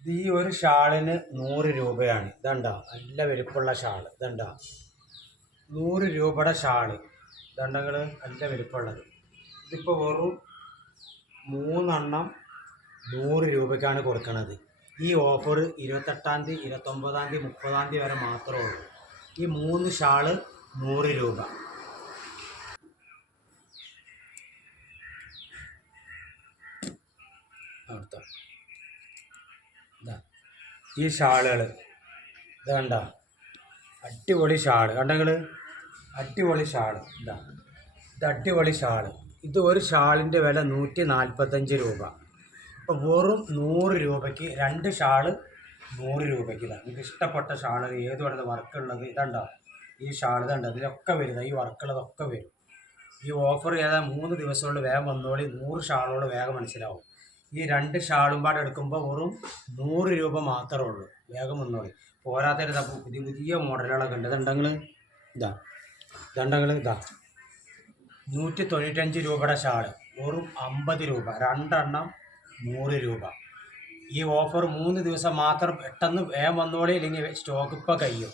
ഈ ഒരു ഷാളിന് നൂറ് രൂപയാണ്. ഇതണ്ട? നല്ല വലുപ്പമുള്ള ഷാൾ ഇതണ്ട? നൂറ് രൂപയുടെ ഷാൾ. ഇതണ്ടങ്ങൾ നല്ല വലുപ്പമുള്ളത്. ഇതിപ്പോൾ വെറും മൂന്നെണ്ണം നൂറ് രൂപയ്ക്കാണ് കൊടുക്കുന്നത് ഈ ഓഫർ ഇരുപത്തെട്ടാം തീയതി ഇരുപത്തൊമ്പതാം തീയതി മുപ്പതാം തീയതി വരെ മാത്രമേ ഉള്ളൂ. ഈ മൂന്ന് ഷാൾ നൂറ് രൂപ. അവിടുത്തെ ഈ ഷാളുകൾ ഇത് കണ്ട? അടിപൊളി ഷാൾ. കണ്ടങ്ങൾ അടിപൊളി ഷാൾ. ഇതാ ഇത് അടിപൊളി ഷാൾ. ഇത് ഒരു ഷാളിന്റെ വില നൂറ്റി നാൽപ്പത്തഞ്ച് രൂപ. അപ്പോൾ വെറും നൂറ് രൂപയ്ക്ക് രണ്ട് ഷാൾ നൂറ് രൂപയ്ക്ക് ഇതാണ് നിങ്ങൾക്ക് ഇഷ്ടപ്പെട്ട ഷാൾ ഏത് വേണ്ടത് വർക്കുള്ളത് ഇതുണ്ടോ? ഈ ഷാൾ ഇതുണ്ട്? ഇതിലൊക്കെ വരും. ഈ വർക്കുള്ളതൊക്കെ വരും. ഈ ഓഫർ ഏതാ മൂന്ന് ദിവസമുള്ള വേഗം വന്നോളി. നൂറ് ഷാളോട് വേഗം മനസ്സിലാവും. ഈ രണ്ട് ഷാളും പാട് എടുക്കുമ്പോൾ വെറും നൂറ് രൂപ മാത്രമേ ഉള്ളൂ. വേഗം വന്നോളി. പോരാത്തരുത് ഇതാ പുതിയ പുതിയ മോഡലുകളൊക്കെ ഉണ്ട്. ഇതുണ്ടെങ്കിൽ ഇതാ. ഇതുണ്ടെങ്കിൽ ഇതാ. നൂറ്റി തൊണ്ണൂറ്റഞ്ച് രൂപയുടെ ഷാൾ. വെറും അമ്പത് രൂപ. രണ്ടെണ്ണം നൂറ് രൂപ. ഈ ഓഫർ മൂന്ന് ദിവസം മാത്രം പെട്ടെന്ന് വേഗം വന്നോളി. ഇല്ലെങ്കിൽ സ്റ്റോക്ക് ഇപ്പോൾ കഴിയും.